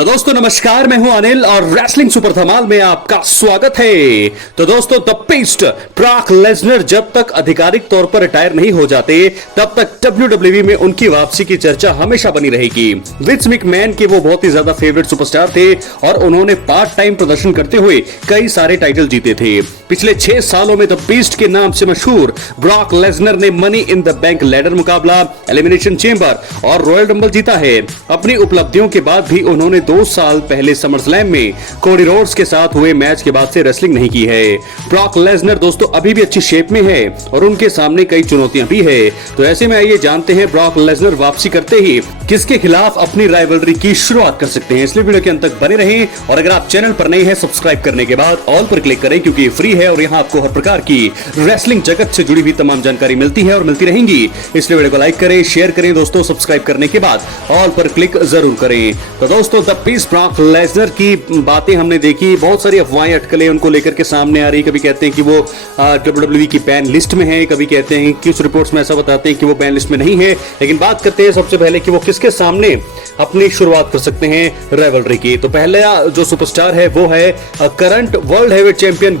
तो दोस्तों नमस्कार, मैं हूं अनिल और रेसलिंग सुपर धमाल में आपका स्वागत है। तो दोस्तों द बीस्ट ब्रॉक लेसनर जब तक आधिकारिक तौर पर रिटायर नहीं हो जाते तब तक WWE में उनकी वापसी की चर्चा हमेशा बनी रहेगी। विंस मैकमैन के वो बहुत ही ज्यादा फेवरेट सुपरस्टार थे और उन्होंने पार्ट टाइम प्रदर्शन करते हुए कई सारे टाइटल जीते थे। पिछले 6 सालों में द बीस्ट के नाम से मशहूर ब्रॉक लेसनर ने money in the bank ladder मुकाबला, एलिमिनेशन चेंबर और रॉयल रंबल जीता है। अपनी उपलब्धियों के बाद भी उन्होंने 2 साल पहले समरस्लैम में कोडी रोड्स के साथ हुए मैच के बाद से रेसलिंग नहीं की है। ब्रॉक लेसनर दोस्तों अभी भी अच्छी शेप में है और उनके सामने कई चुनौतियां भी है। तो ऐसे में आइए जानते हैं ब्रॉक लेसनर वापसी करते ही किसके खिलाफ अपनी राइवलरी की शुरुआत कर सकते हैं। इसलिए वीडियो के अंत तक बने रहें और अगर आप चैनल पर नए हैं सब्सक्राइब करने के बाद ऑल पर क्लिक करें, क्योंकि फ्री है और यहाँ आपको हर प्रकार की रेसलिंग जगत से जुड़ी हुई तमाम जानकारी मिलती है और मिलती रहेंगी। इसलिए वीडियो को लाइक करें, शेयर करें दोस्तों, सब्सक्राइब करने के बाद ऑल पर क्लिक जरूर करें। तो दोस्तों द बीस्ट ब्रॉक लेसनर की बातें हमने देखी, बहुत सारी अफवाहें अटकलें उनको लेकर के सामने आ रही। कभी कहते हैं कि वो WWE की बैन लिस्ट में है, कभी कहते हैं कुछ रिपोर्ट्स में ऐसा बताते हैं कि वो बैन लिस्ट में नहीं है। लेकिन बात करते हैं सबसे पहले कि वो किसके सामने अपनी शुरुआत कर सकते हैं राइवलरी की। तो पहला जो सुपरस्टार है वो है current world heavyweight champion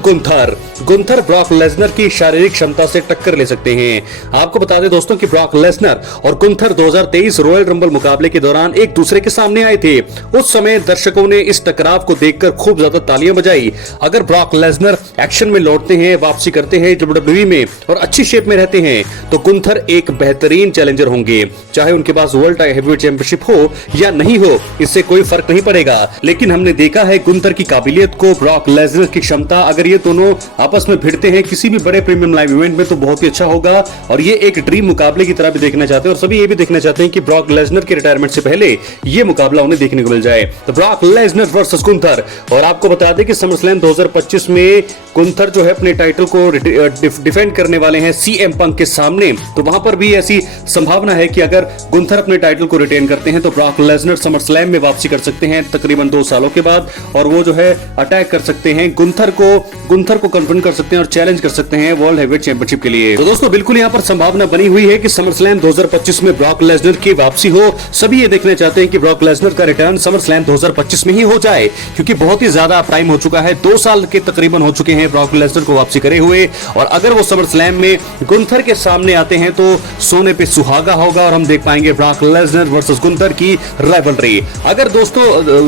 Gunther Brock Lesnar की शारीरिक क्षमता से टक्कर ले सकते हैं। आपको बता दें दोस्तों कि ब्रॉक लेसनर और गुंथर 2023 रॉयल रंबल मुकाबले के दौरान एक दूसरे के सामने आए थे। उस समय दर्शकों ने इस टकराव को देखकर खूब ज्यादा तालियां बजाई। अगर ब्रॉक लेसनर एक्शन में लौटते हैं, वापसी करते हैं WWE में और अच्छी शेप में रहते हैं तो गुंथर एक बेहतरीन चैलेंजर होंगे। चाहे उनके पास वर्ल्ड हेवीवेट चैंपियनशिप हो या नहीं हो, इससे कोई फर्क नहीं पड़ेगा। लेकिन हमने देखा है गुंथर की काबिलियत को, ब्रॉक लेसनर की क्षमता, अगर ये दोनों आपस में भिड़ते हैं किसी भी बड़े प्रीमियम लाइव इवेंट में तो बहुत ही अच्छा होगा। और ये एक ड्रीम मुकाबले की तरह भी देखना चाहते हैं और सभी ये भी देखना चाहते हैं कि ब्रॉक लेसनर के रिटायरमेंट से पहले ये मुकाबला उन्हें देखने को मिल जाए। तो ब्रॉक लेसनर वर्सेस गुंथर। और आपको बता दें कि समरस्लैम 2025 में गुंथर जो है अपने टाइटल को डिफेंड करने वाले हैं CM पंक के सामने। तो वहां पर भी ऐसी संभावना है कि अगर गुंथर अपने टाइटल को रिटेन करते हैं तो ब्रॉक लेसनर समरस्लैम में वापसी कर सकते हैं तकरीबन 2 सालों के बाद और वो जो है अटैक कर सकते हैं गुंथर को कन्फ्रंट कर सकते हैं और चैलेंज कर सकते हैं वर्ल्ड हेवीवेट चैंपियनशिप के लिए। तो दोस्तों बिल्कुल यहां पर संभावना बनी हुई है कि समरस्लैम 2025 में ब्रॉक लेसनर की वापसी हो। सभी ये देखना चाहते हैं कि ब्रॉक लेसनर का रिटर्न समरस्लैम 2025 में ही हो जाए, क्योंकि बहुत ही ज्यादा टाइम हो चुका है। 2 साल के तकरीबन हो चुके हैं ब्रॉक लेसनर को वापसी करे हुए और अगर वो समरस्लैम में गुंथर के सामने आते हैं तो सोने पे सुहागा होगा और हम देख पाएंगे ब्रॉक लेसनर वर्सेस गुंथर की राइवलरी। अगर दोस्तों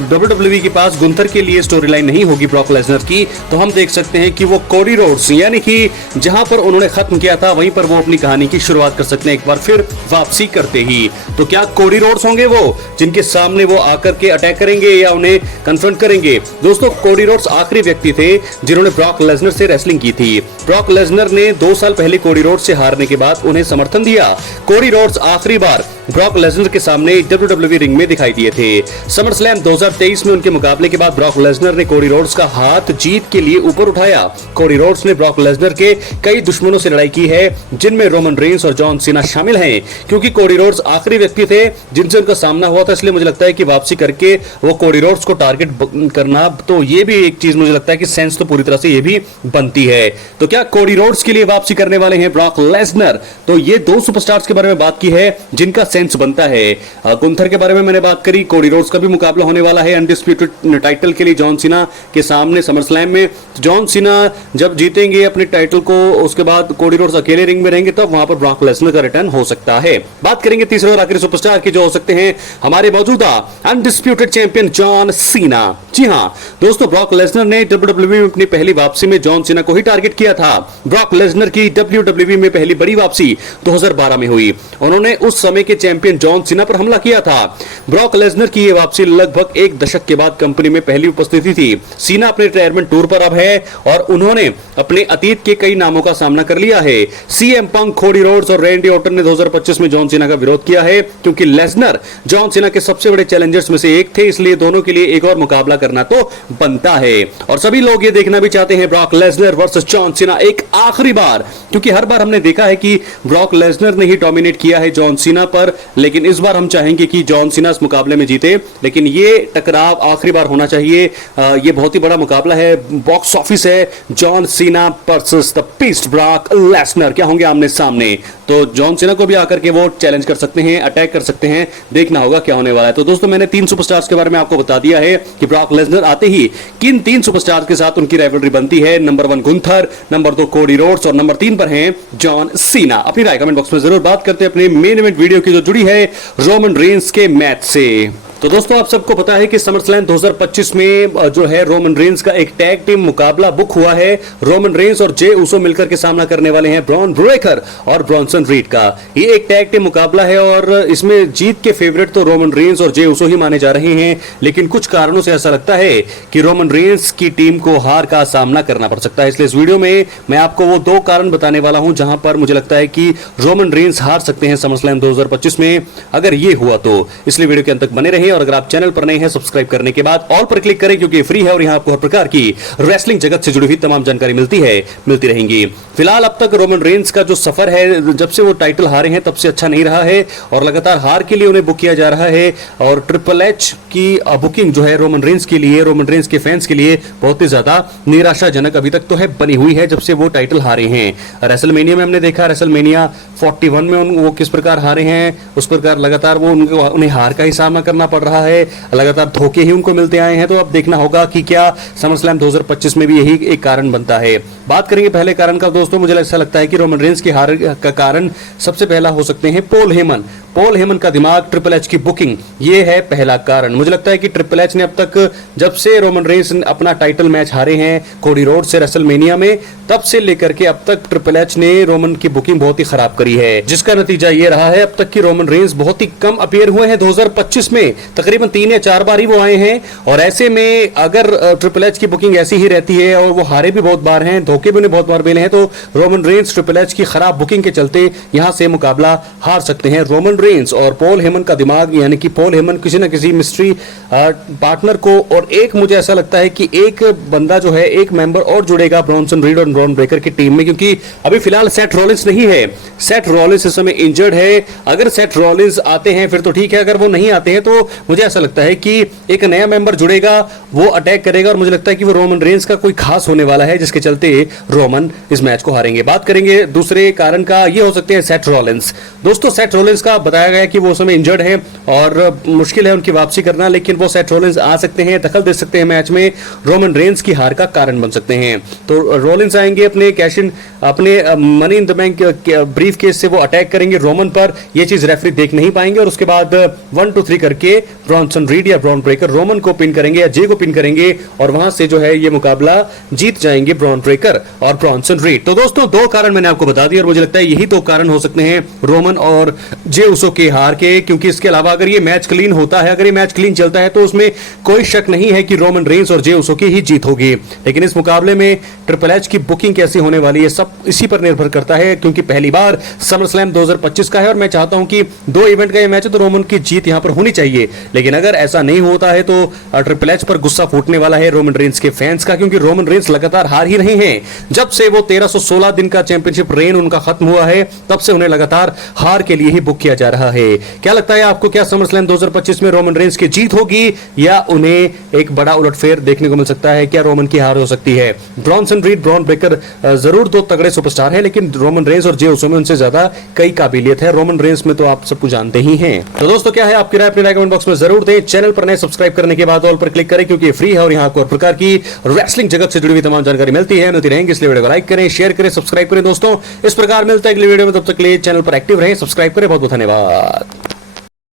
WWE के पास गुंथर के लिए स्टोरी लाइन नहीं होगी ब्रॉक लेसनर की तो हम देख सकते हैं कि वो कोडी रोड्स यानी कि जहां पर उन्होंने खत्म किया था वहीं पर वो अपनी कहानी की शुरुआत कर सकते हैं एक बार फिर वापसी करते ही। तो क्या कोडी रोड्स होंगे वो जिनके सामने वो आकर के अटैक करेंगे या उन्हें कन्फ्रंट करेंगे? दोस्तों कोडी रोड्स आखिरी व्यक्ति थे जिन्होंने ब्रॉक लेसनर से रेसलिंग की थी। ब्रॉक लेसनर ने 2 साल पहले कोडी रोड्स से हारने के बाद उन्हें समर्थन दिया। कोडी रोड्स आखिरी बार ब्रॉक लेसनर के सामने WWE रिंग में दिखाई दिए थे। समरस्लैम 2023 में उनके मुकाबले के बाद ब्रॉक लेसनर ने कोडी रोड्स का हाथ जीत के लिए ऊपर उठाया। कोडी रोड्स ने ब्रॉक लेसनर के कई दुश्मनों से लड़ाई की है जिनमें रोमन रेंस और जॉन सीना शामिल हैं। क्योंकि कोडी रोड्स आखिरी व्यक्ति थे जिनसे उनका सामना हुआ था, इसलिए मुझे लगता है कि वापसी करके वो कोडी रोड्स को टारगेट करना, तो ये भी एक चीज मुझे लगता है कि सेंस तो पूरी तरह से ये भी बनती है। तो क्या कोडी रोड्स के लिए वापसी करने वाले हैं ब्रॉक लेसनर? तो ये 2 सुपरस्टार्स के बारे में बात की है जिनका सेंस बनता है। गुंथर के बारे में मैंने बात करी, कोडी रोड्स का भी मुकाबला होने वाला है अनडिस्प्यूटेड टाइटल के लिए जॉन सीना के सामने समरस्लैम में। जॉन सीना जब जीतेंगे अपने टाइटल को उसके बाद कोडी रोड्स अकेले रिंग में रहेंगे तब वहां पर ब्रॉक लेसनर का रिटर्न हो सकता है। बात करेंगे तीसरे और आखिरी सुपरस्टार की जो हो सकते हैं हमारे मौजूदा अनडिस्प्यूटेड चैंपियन जॉन सीना। जी हां दोस्तों, ब्रॉक लेसनर ने WWE में अपनी पहली वापसी में जॉन सीना को ही टारगेट किया था। ब्रॉक लेसनर की WWE में पहली बड़ी वापसी 2012 में हुई। उन्होंने उस समय के चैंपियन जॉन सीना पर हमला किया था। ब्रॉक लेसनर की यह वापसी लगभग 1 दशक के बाद कंपनी में पहली उपस्थिति थी। सीना अपने रिटायरमेंट टूर पर अब है और उन्होंने अपने अतीत के कई नामों का सामना कर लिया है। CM पंक, कोडी रोड्स और रैंडी ऑर्टन ने 2025 में जॉन सीना का विरोध किया है क्योंकि लेसनर जॉन सीना के सबसे बड़े चैलेंजर्स में से एक थे, इसलिए दोनों के लिए एक और मुकाबला करना तो बनता है। और सभी लोग ये देखना भी चाहते हैं Brock Lesnar versus John Cena एक आखिरी बार, क्योंकि हर बार हमने देखा है कि ब्रॉक लेसनर ने ही डोमिनेट किया है जॉन सीना पर, लेकिन इस बार हम चाहेंगे कि जॉन सीना इस मुकाबले में जीते। लेकिन ये टकराव आखिरी बार होना चाहिए। ये बहुत ही बड़ा मुकाबला है, बॉक्स ऑफिस है। John Cena versus the beast Brock Lesnar, क्या होंगे आमने सामने। तो जॉन सीना को भी आकर के वो चैलेंज कर सकते हैं, अटैक कर सकते हैं, देखना होगा क्या होने वाला है। तो दोस्तों, मैंने 3 सुपरस्टार्स के बारे में आपको बता दिया है कि ब्रॉक लेसनर आते ही किन 3 सुपरस्टार्स के साथ उनकी राइवलरी बनती है। Number 1 Gunther, number 2 Cody Rhodes और नंबर 3 पर हैं जॉन सीना। अपनी राय कमेंट बॉक्स में जरूर बात करते हैं अपने मेन इवेंट वीडियो की जो जुड़ी है रोमन रेंस के मैच से। तो दोस्तों, आप सबको पता है कि समरस्लैम 2025 में जो है रोमन रेंस का एक टैग टीम मुकाबला बुक हुआ है। रोमन रेंस और जे उसो मिलकर के सामना करने वाले हैं ब्रॉन ब्रेकर और ब्रॉन्सन रीड का। ये एक टैग टीम मुकाबला है और इसमें जीत के फेवरेट तो रोमन रेंस और जे उसो ही माने जा रहे हैं, लेकिन कुछ कारणों से ऐसा लगता है कि रोमन रेंस की टीम को हार का सामना करना पड़ सकता है। इसलिए इस वीडियो में मैं आपको वो 2 कारण बताने वाला हूं जहां पर मुझे लगता है कि रोमन रेंस हार सकते हैं समरस्लैम 2025 में, अगर ये हुआ तो। इसलिए वीडियो के अंत तक बने रहें और अगर आप चैनल पर नए हैं, सब्सक्राइब करने के बाद ऑल पर क्लिक करें, क्योंकि फ्री है और यहां आपको हर प्रकार की रेसलिंग जगत से जुड़ी हुई तमाम जानकारी मिलती रहेंगी। फिलहाल अब तक रोमन रेंस का जो सफर है, जब से वो टाइटल हारे हैं तब से अच्छा नहीं रहा है और लगातार हार के लिए उन्हें बुक किया जा रहा है। और ट्रिपल एच की बुकिंग जो है रोमन रेंस के लिए, रोमन रेंस के फैंस के लिए बहुत ही ज्यादा निराशाजनक अभी तक तो है बनी हुई है जब से वो टाइटल हारे हैं। रेसलमेनिया में हमने देखा, रेसलमेनिया 41 में वो किस प्रकार हारे हैं, उस प्रकार लगातार वो उन्हें हार का ही सामना करना पड़ रहा है, लगातार धोखे ही उनको मिलते आए हैं। तो अब देखना होगा कि क्या समरस्लैम 2025 में भी यही एक कारण बनता है। बात करेंगे पहले कारण का दोस्तों, मुझे ऐसा लगता है कि रोमन रेंस की हार का कारण सबसे पहला हो सकते हैं पॉल हेमन। पॉल हेमन का दिमाग, ट्रिपल एच की बुकिंग, ये है पहला कारण। मुझे लगता है कि ट्रिपल एच ने अब तक, जब से रोमन रेंस अपना टाइटल मैच हारे हैं कोडी रोड से रेसलमेनिया में, तब से लेकर के अब तक ट्रिपल एच ने रोमन की बुकिंग बहुत ही खराब करी है, जिसका नतीजा ये रहा है अब तक कि रोमन रेंस बहुत ही कम अपीयर हुए हैं 2025 में। तकरीबन 3 या 4 बार ही वो आए हैं और ऐसे में अगर ट्रिपल एच की बुकिंग ऐसी ही रहती है और वो हारे भी बहुत बार हैं, धोखे भी उन्हें बहुत बार मिले हैं, तो रोमन रेंस ट्रिपल एच की खराब बुकिंग के चलते यहां से मुकाबला हार सकते हैं रोमन रेंस। और पॉल हेमन का दिमाग, यानी कि पॉल हेमन किसी न किसी मिस्ट्री पार्टनर को, और एक मुझे ऐसा लगता है कि एक बंदा जो है, एक मेंबर और जुड़ेगा ब्रॉन्सन रीड और ब्रॉन ब्रेकर की टीम में, क्योंकि अभी फिलहाल सेथ रॉलिंस नहीं है। सेथ रॉलिंस इस समय इंजर्ड है। अगर सेथ रॉलिंस आते हैं फिर तो ठीक है, अगर वो नहीं आते हैं तो मुझे ऐसा लगता है कि एक नया मेंबर जुड़ेगा, वो अटैक करेगा और मुझे लगता है कि वो रोमन रेंस का कोई खास होने वाला है, जिसके चलते रोमन इस मैच को हारेंगे। बात करेंगे दूसरे कारण का, ये हो सकते हैं सेथ रॉलिंस। दोस्तों, सेथ रॉलिंस का बताया गया कि वो समय इंजर्ड है और मुश्किल है उनकी वापसी करना, लेकिन वो सेथ रॉलिंस आ सकते हैं, दखल दे सकते हैं मैच में, रोमन रेंस की हार का कारण बन सकते हैं। तो रॉलिंस आएंगे अपने कैश इन, अपने money in the bank brief case से वो अटैक करेंगे रोमन पर। ये चीज रेफरी देख नहीं पाएंगे और उसके बाद 1 2 3 करके ब्रॉन्सन रीड या ब्रॉन ब्रेकर रोमन को पिन करेंगे या जे को पिन करेंगे और वहां से जो है ये मुकाबला जीत जाएंगे ब्रॉन ब्रेकर और ब्रॉन्सन रीड। तो दोस्तों, 2 कारण मैंने आपको बता दिए और मुझे लगता है यही 2 कारण हो सकते हैं रोमन और जे उसो के हार के, क्योंकि इसके अलावा अगर ये मैच क्लीन होता है, अगर ये मैच क्लीन चलता है तो उसमें कोई शक नहीं है कि रोमन रेंस और जे उसो की ही जीत होगी। लेकिन इस मुकाबले में ट्रिपल एच की बुकिंग कैसी होने वाली है, सब इसी पर निर्भर करता है, क्योंकि पहली बार समरस्लैम 2025 का है और मैं चाहता हूं कि 2 इवेंट का ये मैच है तो रोमन की जीत यहां पर होनी चाहिए। लेकिन अगर ऐसा नहीं होता है तो ट्रिपल एच पर गुस्सा फूटने वाला है रोमन रेंस के फैंस का, क्योंकि रोमन रेंस लगातार हार ही रहे हैं। जब से वो 1316 दिन का चैंपियनशिप रेन उनका खत्म हुआ है, तब से उन्हें लगातार हार के लिए ही बुक किया जा रहा है। क्या लगता है आपको, क्या समरस्लैम 2025 में रोमन रेंस की जीत होगी या उन्हें एक बड़ा उलटफेर देखने को मिल सकता है? क्या रोमन की हार हो सकती है? ब्रॉन्सन रीड, ब्रॉन ब्रेकर जरूर 2 तगड़े सुपरस्टार हैं, लेकिन रोमन रेंस और जे उसो में उनसे ज्यादा कई काबिलियत है। रोमन रेंस में तो आप सबको जानते ही हैं। तो दोस्तों, क्या है आपकी राय? अपनी राय कमेंट बॉक्स में जरूर दें। चैनल पर नए सब्सक्राइब करने के बाद ऑल पर क्लिक करें, क्योंकि फ्री है और यहाँ आपको हर प्रकार की रेसलिंग जगत से जुड़ी हुई तमाम जानकारी मिलती रहेंगी। इसलिए वीडियो को लाइक करें, शेयर करें, सब्सक्राइब करें। दोस्तों, इस प्रकार मिलता है अगले वीडियो में, तब तक के लिए चैनल पर एक्टिव रहें, सब्सक्राइब करें। बहुत बहुत धन्यवाद।